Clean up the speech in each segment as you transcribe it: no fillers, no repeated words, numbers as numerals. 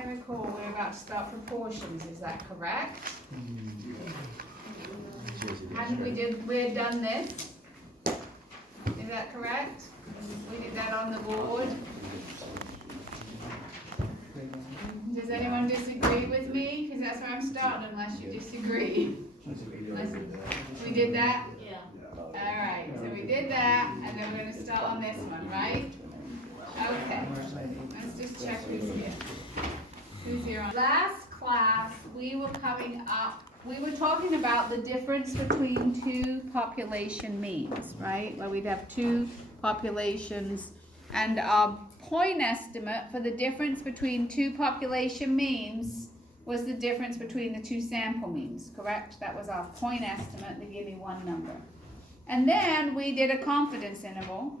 I recall we're about to start proportions, is that correct? We had done this? Is that correct? We did that on the board. Does anyone disagree with me? Because that's where I'm starting unless you disagree. We did that? Yeah. Alright, so we did that, and then we're going to start on this one, right? Okay, let's just check who's here. Who's here on? Last class, we were talking about the difference between two population means, right? Where we'd have two populations, and our point estimate for the difference between two population means was the difference between the two sample means, correct? That was our point estimate to give me one number. And then we did a confidence interval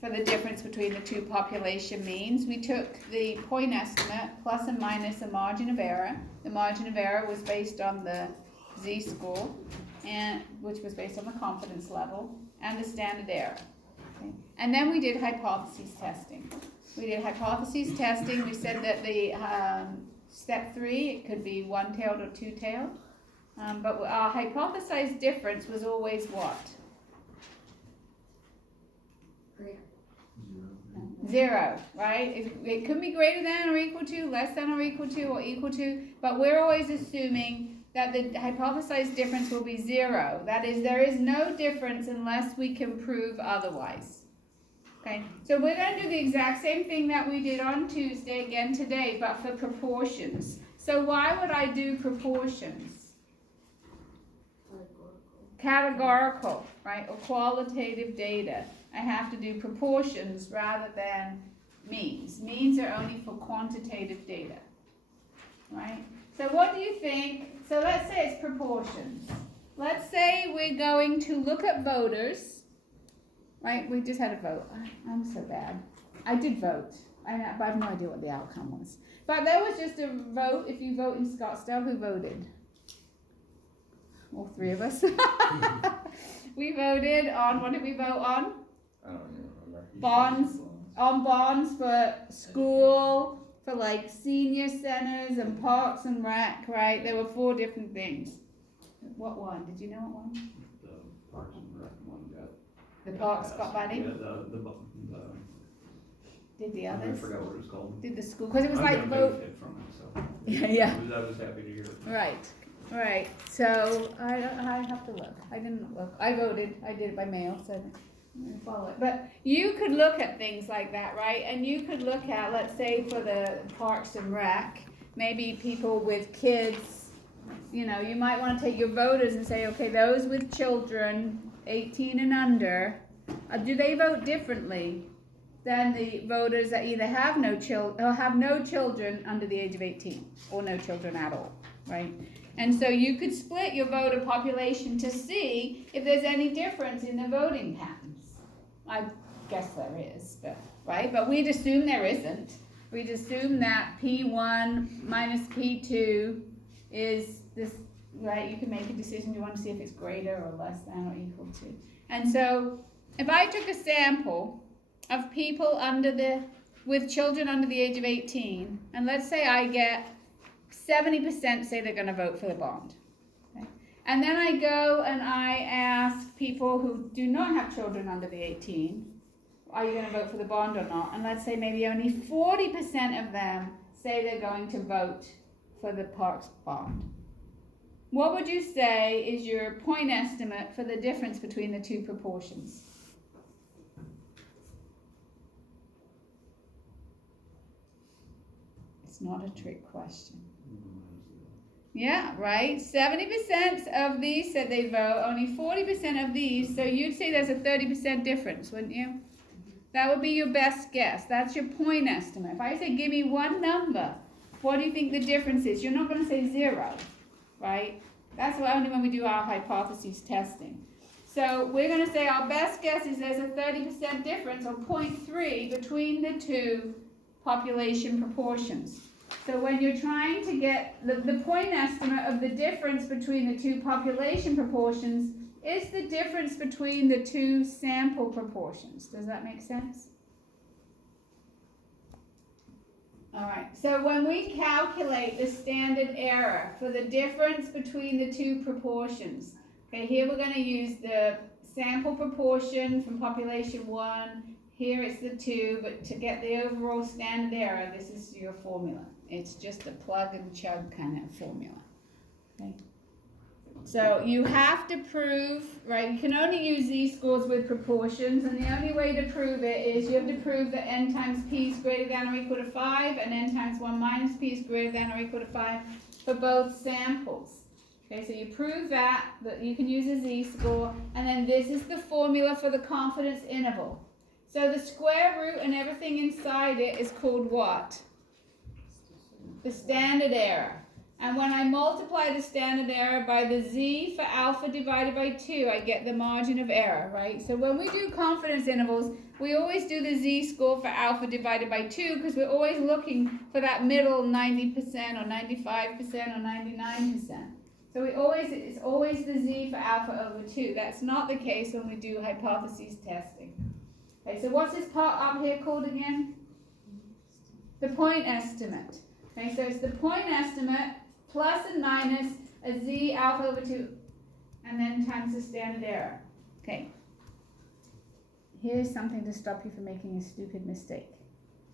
for the difference between the two population means. We took the point estimate plus and minus a margin of error. The margin of error was based on the z-score, and which was based on the confidence level, and the standard error. Okay. And then we did hypothesis testing. We did hypothesis testing. We said that the step 3, it could be one-tailed or two-tailed. But our hypothesized difference was always what? 0, right? It could be greater than or equal to, less than or equal to, or equal to, but we're always assuming that the hypothesized difference will be 0. That is, there is no difference unless we can prove otherwise. Okay, so we're going to do the exact same thing that we did on Tuesday again today, but for proportions. So why would I do proportions? Categorical, right, or qualitative data. I have to do proportions rather than means. Means are only for quantitative data, right? So what do you think? So let's say it's proportions. Let's say we're going to look at voters, right? We just had a vote. I'm so bad. I did vote, but I have no idea what the outcome was. But there was just a vote. If you vote in Scottsdale, who voted? All 3 of us. We voted on, what did we vote on? I don't even remember. Bonds. On bonds for school, for like senior centers and parks and rec, right? There were 4 different things. What one? Did you know what one? The Parks and Rec one got. The parks got voted? Yeah, Did the I others? forgot what it was called. Did the school? Because it was I'm like gonna vote. benefit from it, so. Yeah. I was happy to hear it. Right. So I have to look. I didn't look. I voted. I did it by mail, so I didn't follow it. But you could look at things like that, right? And you could look at, let's say, for the Parks and Rec, maybe people with kids. You know, you might want to take your voters and say, okay, those with children, 18 and under, do they vote differently than the voters that either have no children or have no children under the age of 18 or no children at all, right? And so you could split your voter population to see if there's any difference in the voting patterns. I guess there is, but, right? But we'd assume there isn't. We'd assume that P1 minus P2 is this, right? You can make a decision. You want to see if it's greater or less than or equal to. And so if I took a sample of people with children under the age of 18, and let's say I get 70% say they're going to vote for the bond. Okay? And then I go and I ask people who do not have children under the 18, are you going to vote for the bond or not? And let's say maybe only 40% of them say they're going to vote for the parks bond. What would you say is your point estimate for the difference between the two proportions? It's not a trick question. Yeah, right? 70% of these said they vote, only 40% of these, so you'd say there's a 30% difference, wouldn't you? That would be your best guess. That's your point estimate. If I say give me one number, what do you think the difference is? You're not going to say 0, right? That's only when we do our hypothesis testing. So we're going to say our best guess is there's a 30% difference, or 0.3, between the two population proportions. So when you're trying to get the point estimate of the difference between the two population proportions is the difference between the two sample proportions. Does that make sense? All right, so when we calculate the standard error for the difference between the two proportions, okay, here we're going to use the sample proportion from population 1, here it's the 2, but to get the overall standard error, this is your formula. It's just a plug and chug kind of formula, okay? So you have to prove, right, you can only use z-scores with proportions, and the only way to prove it is you have to prove that n times p is greater than or equal to 5, and n times 1 minus p is greater than or equal to 5 for both samples. Okay, so you prove that you can use a z-score, and then this is the formula for the confidence interval. So the square root and everything inside it is called what? The standard error. And when I multiply the standard error by the z for alpha divided by 2, I get the margin of error, right? So when we do confidence intervals, we always do the z-score for alpha divided by 2 because we're always looking for that middle 90% or 95% or 99%. So it's always the z for alpha over 2. That's not the case when we do hypotheses testing. Okay, so what's this part up here called again? The point estimate. Okay, so it's the point estimate plus and minus a z alpha over 2, and then times the standard error. Okay. Here's something to stop you from making a stupid mistake.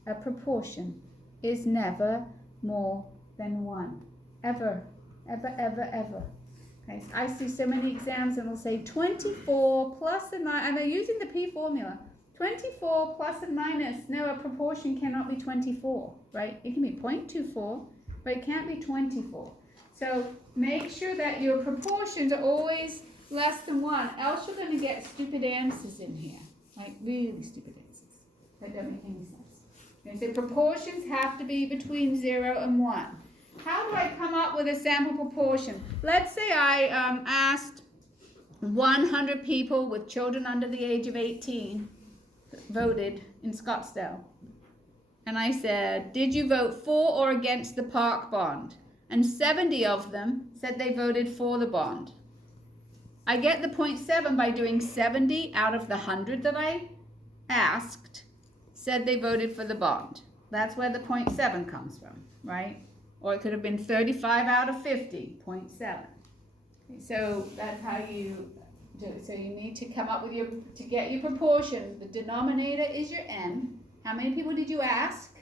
A proportion is never more than 1. Ever. Ever, ever, ever. Okay, so I see so many exams and they'll say 24 plus and minus, and they're using the P formula. 24 plus and minus. No, a proportion cannot be 24, right? It can be 0.24, but it can't be 24. So make sure that your proportions are always less than 1, else you're going to get stupid answers in here, like really stupid answers that don't make any sense. Okay, so proportions have to be between 0 and 1. How do I come up with a sample proportion? Let's say I asked 100 people with children under the age of 18 voted in Scottsdale. And I said, did you vote for or against the park bond? And 70 of them said they voted for the bond. I get the 0.7 by doing 70 out of the 100 that I asked said they voted for the bond. That's where the 0.7 comes from, right? Or it could have been 35 out of 50, 0.7. Okay, so that's how you do it. So you need to come up with to get your proportion. The denominator is your n. How many people did you ask?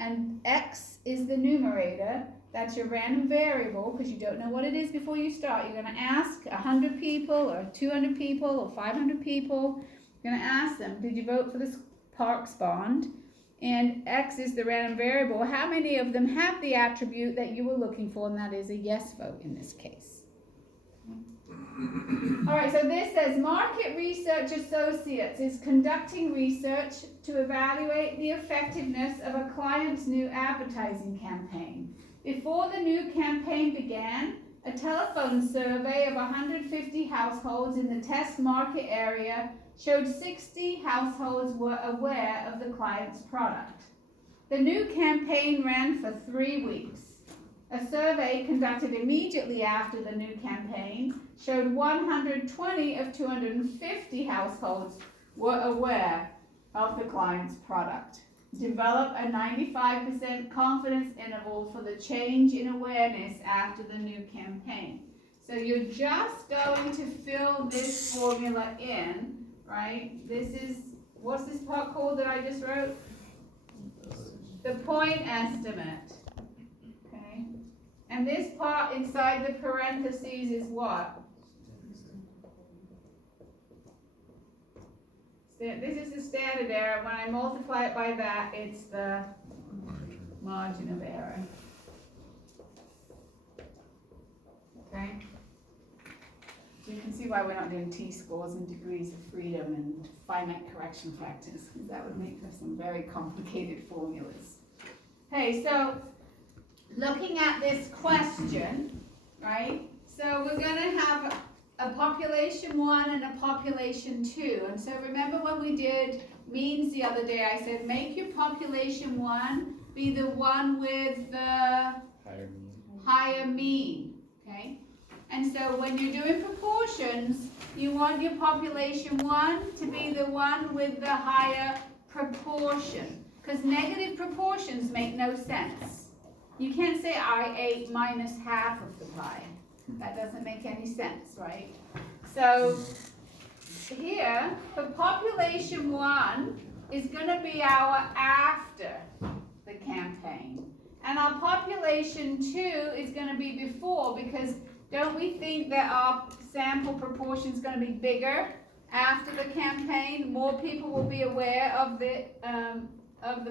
And x is the numerator. That's your random variable because you don't know what it is before you start. You're going to ask 100 people or 200 people or 500 people. You're going to ask them, did you vote for the parks bond? And x is the random variable. How many of them have the attribute that you were looking for, and that is a yes vote in this case? All right, so this says Market Research Associates is conducting research to evaluate the effectiveness of a client's new advertising campaign. Before the new campaign began, a telephone survey of 150 households in the test market area showed 60 households were aware of the client's product. The new campaign ran for 3 weeks. A survey conducted immediately after the new campaign showed 120 of 250 households were aware of the client's product. Develop a 95% confidence interval for the change in awareness after the new campaign. So you're just going to fill this formula in, right? This is, what's this part called that I just wrote? The point estimate. Okay. And this part inside the parentheses is what? This is the standard error. When I multiply it by that, it's the margin of error. Okay? So you can see why we're not doing t-scores and degrees of freedom and finite correction factors, because that would make for some very complicated formulas. Okay, so looking at this question, right? So we're going to have a population 1 and a population 2. And so remember when we did means the other day, I said make your population 1 be the one with the higher mean. Okay? And so when you're doing proportions, you want your population 1 to be the one with the higher proportion. because negative proportions make no sense. You can't say I ate minus half of the pie. That doesn't make any sense, right? So here, for population 1 is going to be our after the campaign. And our population 2 is going to be before, because don't we think that our sample proportion is going to be bigger after the campaign? More people will be aware of the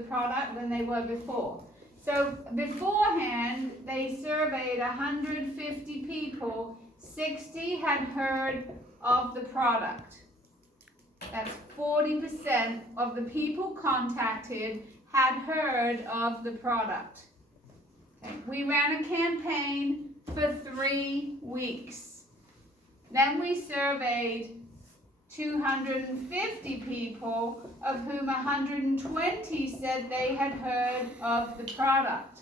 product than they were before. So beforehand, they surveyed 150 people, 60 had heard of the product. That's 40% of the people contacted had heard of the product. Okay. We ran a campaign for 3 weeks. Then we surveyed 250 people, of whom 120 said they had heard of the product.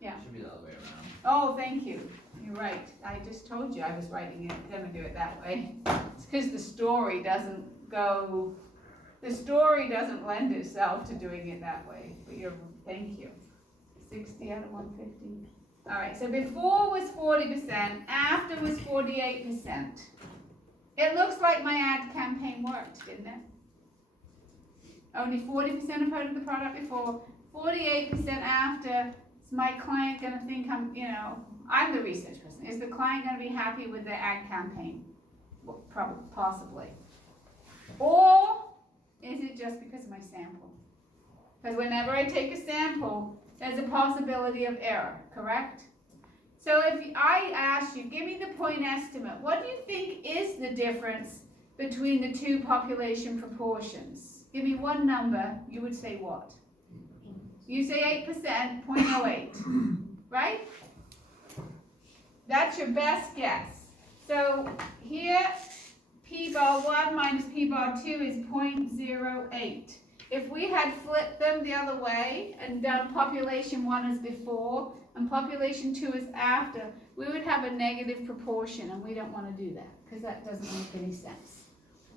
Yeah. Should be the other way around. Oh, thank you. You're right. I just told you I was writing it. Gonna do it that way. It's because the story doesn't lend itself to doing it that way. But thank you. 60 out of 150. All right. So before was 40%. After was 48%. It looks like my ad campaign worked, didn't it? Only 40% have heard of the product before, 48% after. Is my client going to think I'm the research person. Is the client going to be happy with their ad campaign? Well, probably, possibly. Or is it just because of my sample? Because whenever I take a sample, there's a possibility of error, correct? So if I ask you, give me the point estimate, what do you think is the difference between the two population proportions? Give me one number, you would say what? You say 8%, 0.08, right? That's your best guess. So here, p-bar 1 minus p-bar 2 is 0.08. If we had flipped them the other way and done population 1 as before and population 2 is after, we would have a negative proportion, and we don't want to do that because that doesn't make any sense.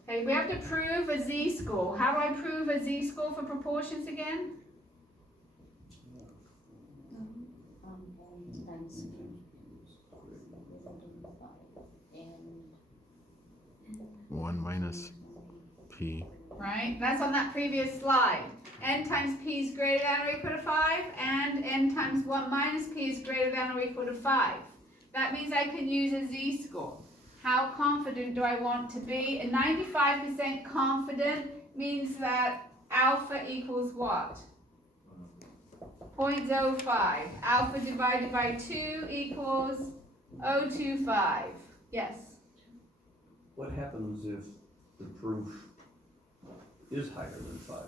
Okay, we have to prove a z-score. How do I prove a z-score for proportions again? One minus p. Right, that's on that previous slide. N times p is greater than or equal to 5, and n times 1 minus p is greater than or equal to 5. That means I can use a z-score. How confident do I want to be? And 95% confident means that alpha equals what? 0.05. Alpha divided by 2 equals 0.25. Yes? What happens if the proof is higher than 5?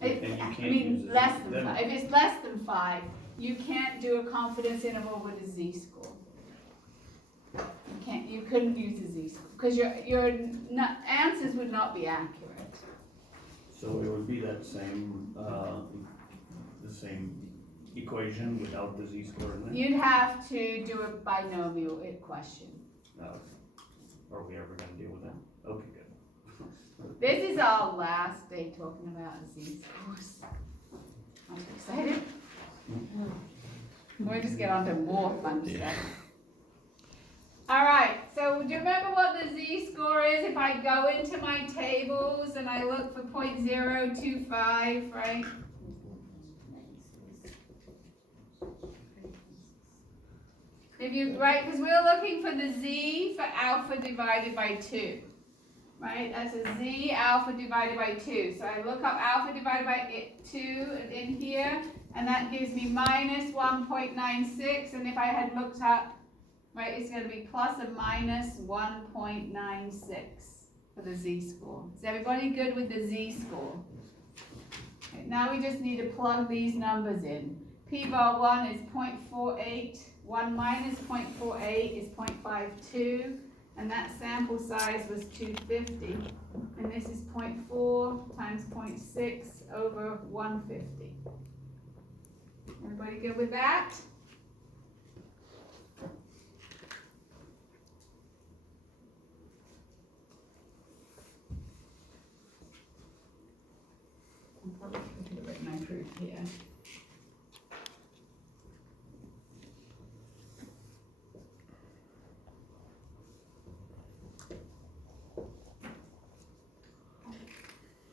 Less than 5. If it's less than 5, you can't do a confidence interval with a z-score. You couldn't use a z-score because your answers would not be accurate. So it would be that same, the same equation without the z-score in there? You'd have to do a binomial question. Are we ever going to deal with that? Okay, good. This is our last day talking about z-scores. I'm excited. We'll just get on to more fun stuff. All right, so do you remember what the z-score is? If I go into my tables and I look for 0.025, right? Right, because we're looking for the z for alpha divided by 2. Right, that's a z alpha divided by 2. So I look up alpha divided by 2 in here, and that gives me minus 1.96. And if I had looked up, right, it's going to be plus or minus 1.96 for the z-score. Is everybody good with the z-score? Okay, now we just need to plug these numbers in. P-bar 1 is 0.48. 1 minus 0.48 is 0.52. And that sample size was 250. And this is 0.4 times 0.6 over 150. Everybody good with that? I'm probably going to write my proof. here.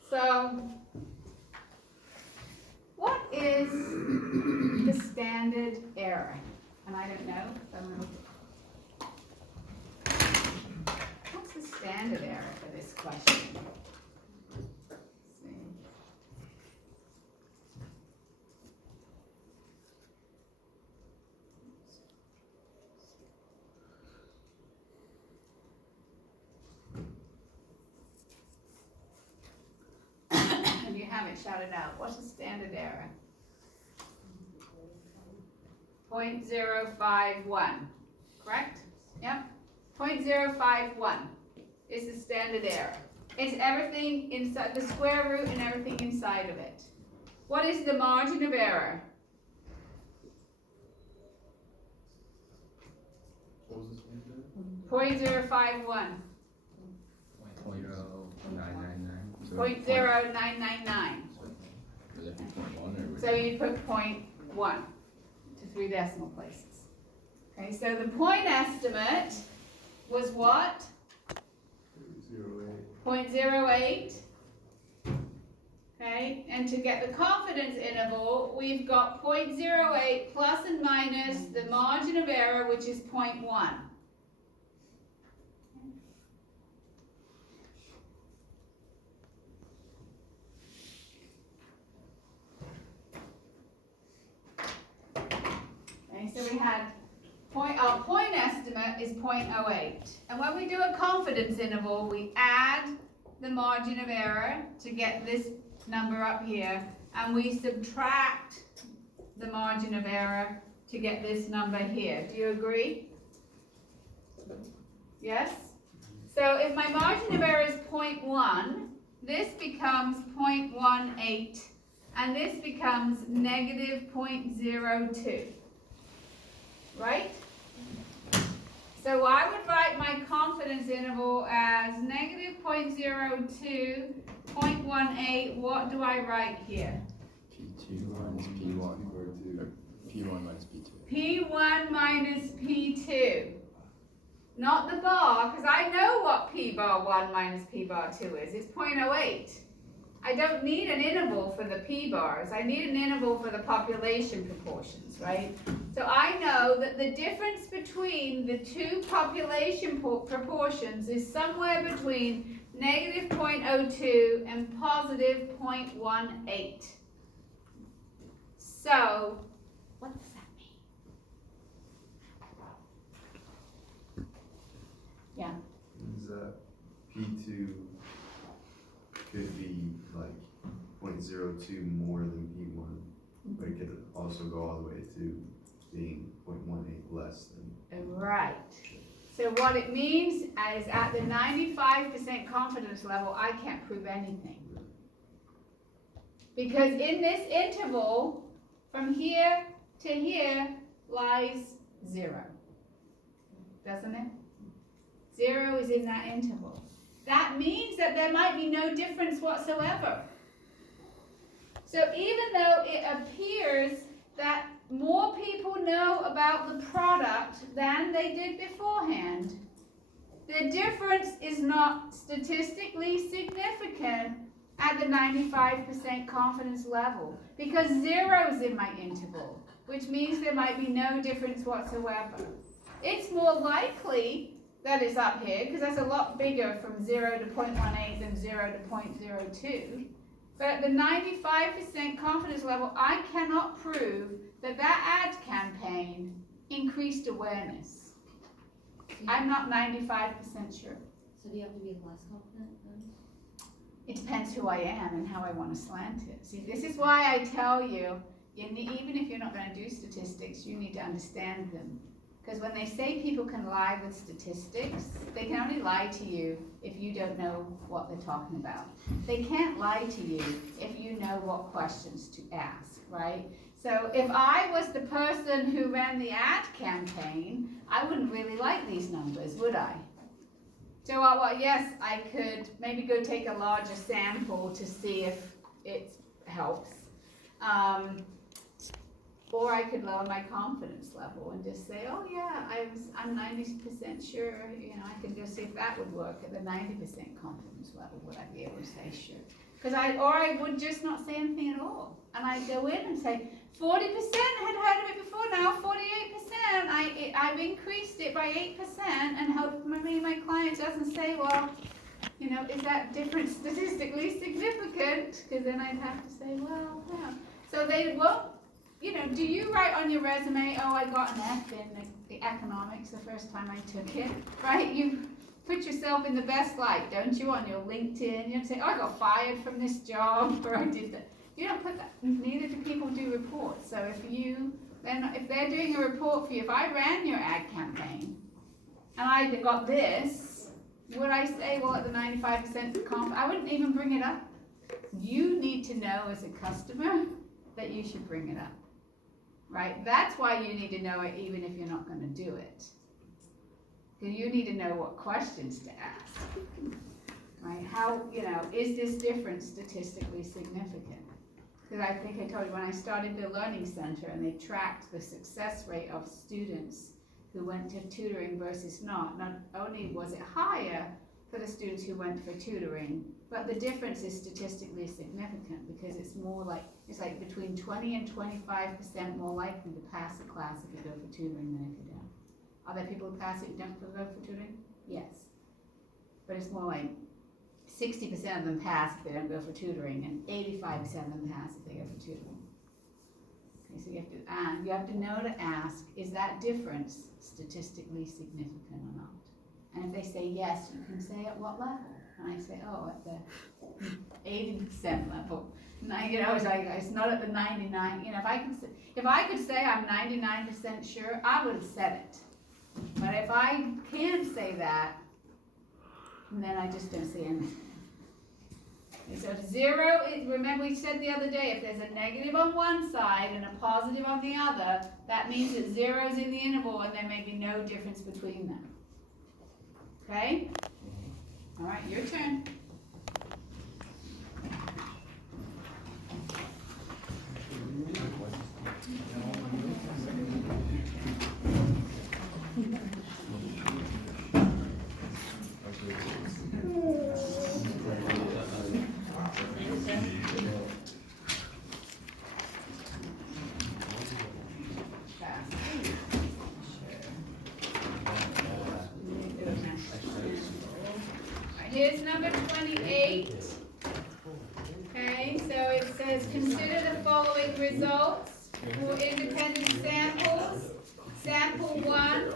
So, what is the standard error? And I don't know, so I'm gonna what's the standard error for this question? Let's see. And you haven't shouted out, what's the standard error? 0.051, correct? Yep. 0.051 is the standard error. It's everything inside, the square root and everything inside of it. What is the margin of error? What was the standard? 0.051. 0.0999. 0.0999. Was it 0.1 or? So you put 0.1 to 3 decimal places. Okay, so the point estimate was what? 0.08. Okay, and to get the confidence interval, we've got 0.08 plus and minus the margin of error, which is 0.1. Okay, so we had our point estimate is 0.08. And when we do a confidence interval, we add the margin of error to get this number up here, and we subtract the margin of error to get this number here. Do you agree? Yes? So if my margin of error is 0.1, this becomes 0.18, and this becomes negative 0.02. Right? So I would write my confidence interval as negative 0.02, 0.18. What do I write here? P2 minus P1. Or P1 minus P2. P1 minus P2. Not the bar, because I know what P bar 1 minus P bar 2 is. It's 0.08. I don't need an interval for the P bars. I need an interval for the population proportions, right? So I know that the difference between the two population proportions is somewhere between negative 0.02 and positive 0.18. So, what does that mean? Yeah. Is that P2 could be like 0.02 more than P1, but it could also go all the way to being 0.18 less than. Right. So what it means is at the 95% confidence level, I can't prove anything. Because in this interval, from here to here lies 0. Doesn't it? 0 is in that interval. That means that there might be no difference whatsoever. So even though it appears that more people know about the product than they did beforehand, the difference is not statistically significant at the 95% confidence level, because 0 is in my interval, which means there might be no difference whatsoever. It's more likely that is up here, because that's a lot bigger from 0 to 0.18 than 0 to 0.02. But at the 95% confidence level, I cannot prove that that ad campaign increased awareness. I'm not 95% sure. So do you have to be less confident then? It depends who I am and how I want to slant it. See, this is why I tell you, even if you're not going to do statistics, you need to understand them. Because when they say people can lie with statistics, they can only lie to you if you don't know what they're talking about. They can't lie to you if you know what questions to ask, right? So if I was the person who ran the ad campaign, I wouldn't really like these numbers, would I? So yes, I could maybe go take a larger sample to see if it helps. Or I could lower my confidence level and just say, oh yeah, I'm 90% sure, you know, I can just see if that would work at the 90% confidence level, would I be able to say sure? Or I would just not say anything at all. And I'd go in and say, 40% had heard of it before, now 48%, I've increased it by 8% and hope maybe my client doesn't say, well, you know, is that difference statistically significant? Because then I'd have to say, well, yeah. So they won't, you know, do you write on your resume, oh, I got an F in the economics the first time I took it, right? You put yourself in the best light, don't you, on your LinkedIn? You don't say, oh, I got fired from this job, or I did that. You don't put that, neither do people do reports. So if they're doing a report for you, if I ran your ad campaign, and I got this, would I say, well, at the 95% comp, I wouldn't even bring it up. You need to know as a customer that you should bring it up, right? That's why you need to know it even if you're not gonna do it. Because you need to know what questions to ask, right? How, you know, is this difference statistically significant? Because I think I told you when I started the Learning Center and they tracked the success rate of students who went to tutoring versus not only was it higher for the students who went for tutoring, but the difference is statistically significant because it's like between 20 and 25% more likely to pass a class if you go for tutoring than if you don't. Are there people who pass it who don't go for tutoring? Yes. But it's more like 60% of them pass if they don't go for tutoring and 85% of them pass if they go for tutoring. Okay, so you have to know to ask, is that difference statistically significant or not? And if they say yes, you can say at what level? And I say, oh, at the 80% level. You know, it's not at the 99. You know, if I could say I'm 99% sure, I would have said it. But if I can't say that, then I just don't say anything. And so if 0 is, remember we said the other day, if there's a negative on one side and a positive on the other, that means that 0 is in the interval and there may be no difference between them. Okay? All right, your turn. Here's number 28. Okay, so it says consider the following results for independent samples. Sample 1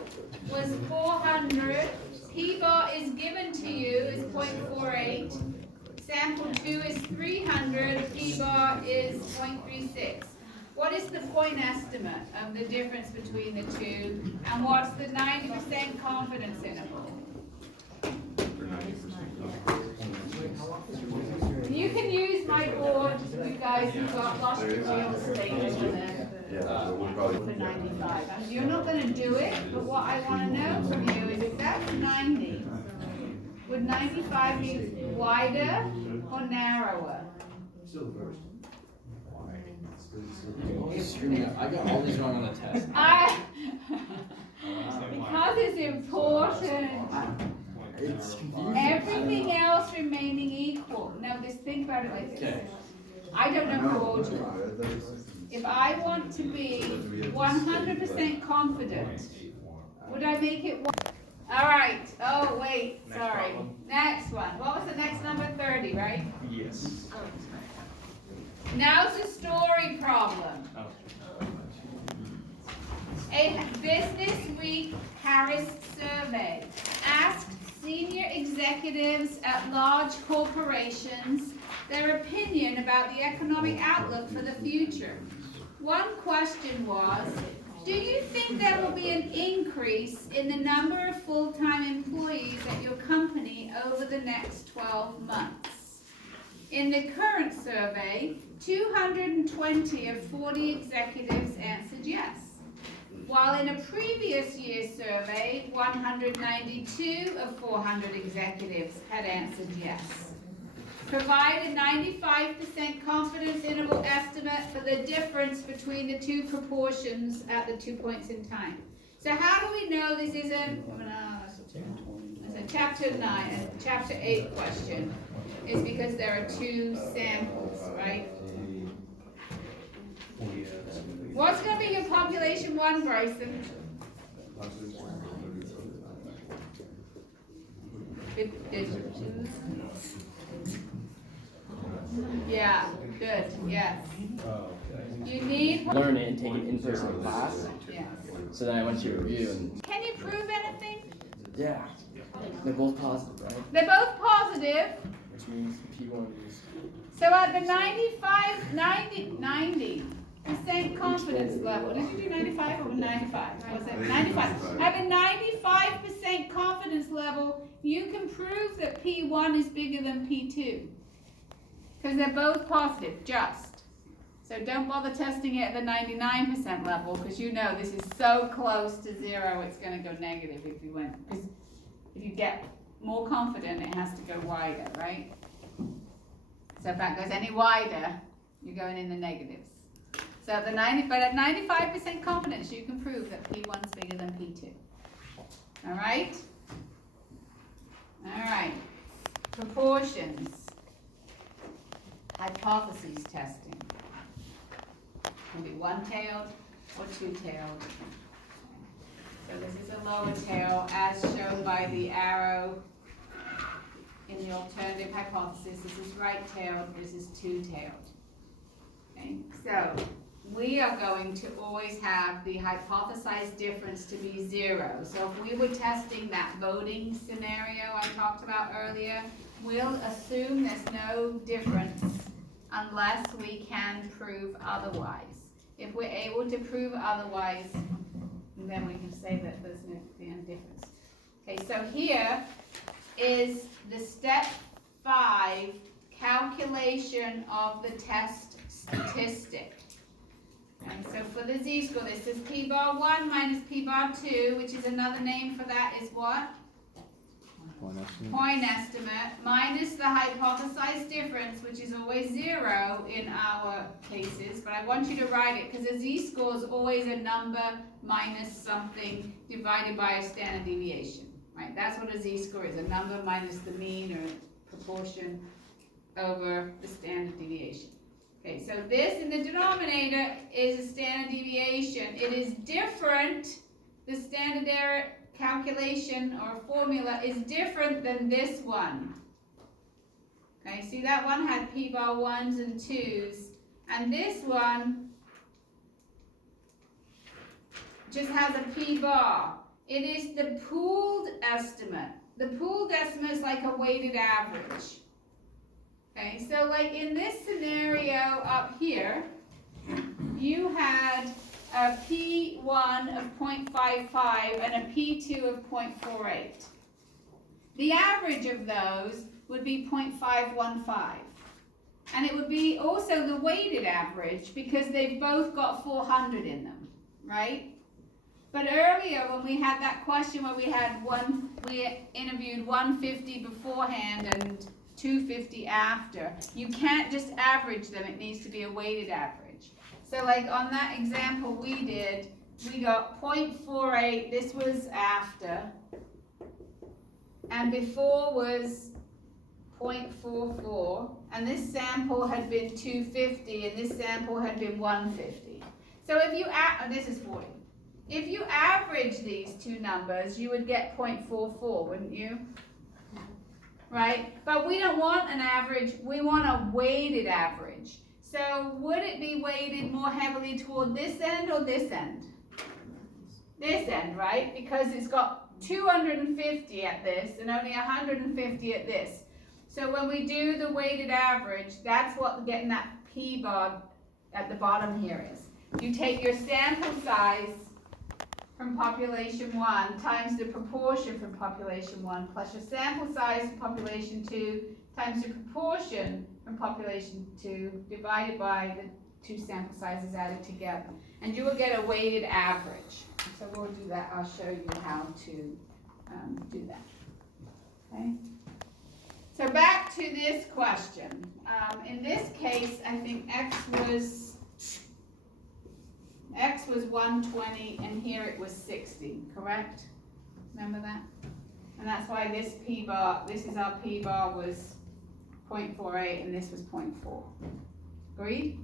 was 400. P-bar is given to you is 0.48. Sample 2 is 300. P-bar is 0.36. What is the point estimate of the difference between the two? And what's the 90% confidence interval? You can use my board, you guys have got lots of real estate over there for 95. And you're not going to do it, but what I want to know from you is if that's 90, would 95 be wider or narrower? Still first. I got all these wrong on the test. Because it's important. It's confusing. Everything else remaining equal. Now just think about it like this. I don't know how old you are. If I want to be 100% confident, would I make it 1? All right. Oh, wait. Sorry. Next one. What was the next number? 30, right? Yes. Now's the story problem. A Business Week Harris survey asked senior executives at large corporations their opinion about the economic outlook for the future. One question was, do you think there will be an increase in the number of full-time employees at your company over the next 12 months? In the current survey, 220 of 40 executives answered yes. While in a previous year's survey, 192 of 400 executives had answered yes. provide a 95% confidence interval estimate for the difference between the two proportions at the 2 points in time. So how do we know this isn't, it's a chapter 9 and chapter 8 question, is because there are two samples, right? What's gonna be your population 1, Bryson? Yeah, good, yes. You need, Learn it and take it in person class. yeah. So then I went to review and Can you prove anything? yeah, they're both positive, right? They're both positive, Which means P1 is so at the 90% confidence level, did you do 95 or 95? Was it 95? At a 95% confidence level, you can prove that P1 is bigger than P2. Because they're both positive, just. So don't bother testing it at the 99% level, because you know this is so close to 0, it's going to go negative if you went. Because if you get more confident, it has to go wider, right? So if that goes any wider, you're going in the negatives. So at but at 95% confidence, you can prove that P1 is bigger than P2. All right? All right. Proportions. Hypotheses testing. Can be one-tailed or two-tailed. So this is a lower tail as shown by the arrow in the alternative hypothesis. This is right-tailed, this is two-tailed. Okay, so we are going to always have the hypothesized difference to be 0. So if we were testing that voting scenario I talked about earlier, we'll assume there's no difference unless we can prove otherwise. If we're able to prove otherwise, then we can say that there's no difference. Okay, so here is the step 5 calculation of the test statistic. And so for the z-score, this is p bar 1 minus p bar 2, which is another name for that is what? Point estimate minus the hypothesized difference, which is always 0 in our cases, but I want you to write it because a z-score is always a number minus something divided by a standard deviation, right? That's what a z-score is, a number minus the mean or proportion over the standard deviation. Okay, so this in the denominator is a standard deviation. It is different, the standard error calculation or formula is different than this one. Okay, see that one had p bar 1s and 2s, and this one just has a p bar. It is the pooled estimate. The pooled estimate is like a weighted average. Okay, so like in this scenario up here, you had a P1 of 0.55 and a P2 of 0.48. The average of those would be 0.515. And it would be also the weighted average because they've both got 400 in them, right? But earlier when we had that question where we interviewed 150 beforehand and 250 after, you can't just average them, it needs to be a weighted average. So like on that example we did, we got 0.48, this was after, and before was 0.44, and this sample had been 250 and this sample had been 150. So if you this is 40. If you average these two numbers, you would get 0.44, wouldn't you? Right? But we don't want an average, we want a weighted average. So would it be weighted more heavily toward this end or this end? This end, right? Because it's got 250 at this and only 150 at this. So when we do the weighted average, that's what getting that P bar at the bottom here is. You take your sample size from population 1 times the proportion from population 1 plus your sample size from population 2 times the proportion from population 2 divided by the two sample sizes added together. And you will get a weighted average. So we'll do that. I'll show you how to do that. Okay? So back to this question. In this case, I think X was 120 and here it was 60, correct? Remember that? And that's why this is our P bar was 0.48 and this was 0.4. Agreed?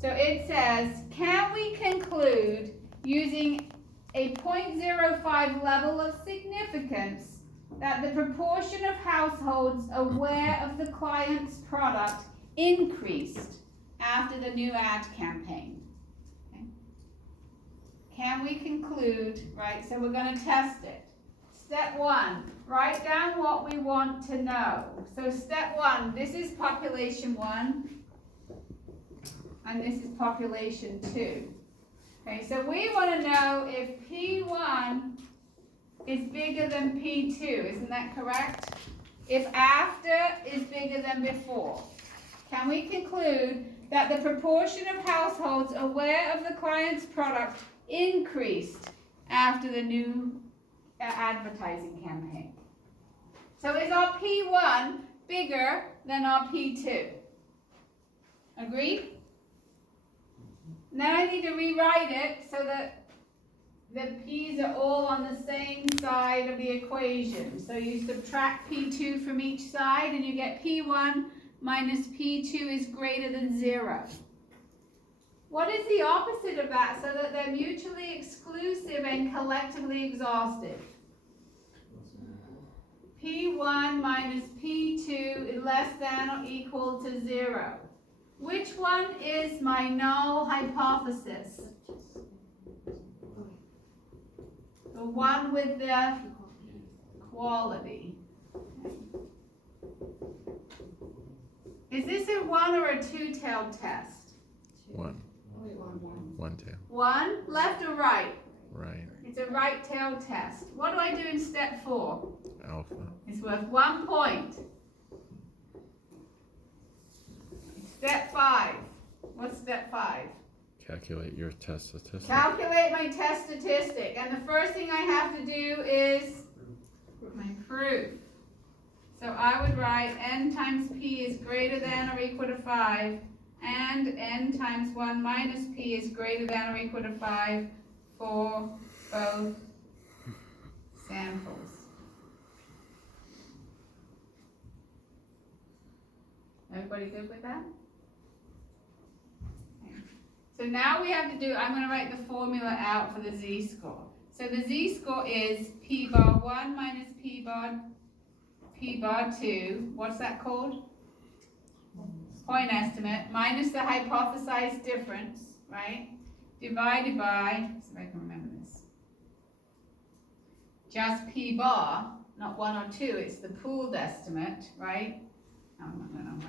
So it says, can we conclude using a 0.05 level of significance that the proportion of households aware of the client's product increased after the new ad campaign? Okay. Can we conclude, right, so we're going to test it. Step 1, write down what we want to know. So step 1, this is population 1, and this is population 2. Okay, so we want to know if P1 is bigger than P2, isn't that correct? If after is bigger than before. Can we conclude that the proportion of households aware of the client's product increased after the new advertising campaign? So is our P1 bigger than our P2? Agreed? Now I need to rewrite it so that the P's are all on the same side of the equation. So you subtract P2 from each side and you get P1 minus P2 is greater than 0. What is the opposite of that so that they're mutually exclusive and collectively exhaustive? P1 minus P2 is less than or equal to 0. Which one is my null hypothesis? The one with the quality. Is this a 1 or a 2-tailed test? One. One tail. 1, left or right? Right. It's a right-tailed test. What do I do in step 4? Alpha. It's worth 1 point. Step 5. What's step 5? Calculate your test statistic. Calculate my test statistic. And the first thing I have to do is my proof. So I would write n times p is greater than or equal to 5, and n times 1 minus p is greater than or equal to 5 for both samples. Everybody good with that? Okay. So now we have to do, I'm going to write the formula out for the z-score. So the z-score is p bar 1 minus p bar 2. What's that called? Point estimate minus the hypothesized difference, right? Divided by, let's see if I can remember this. Just p bar, not 1 or 2, it's the pooled estimate, right? I'm not going to write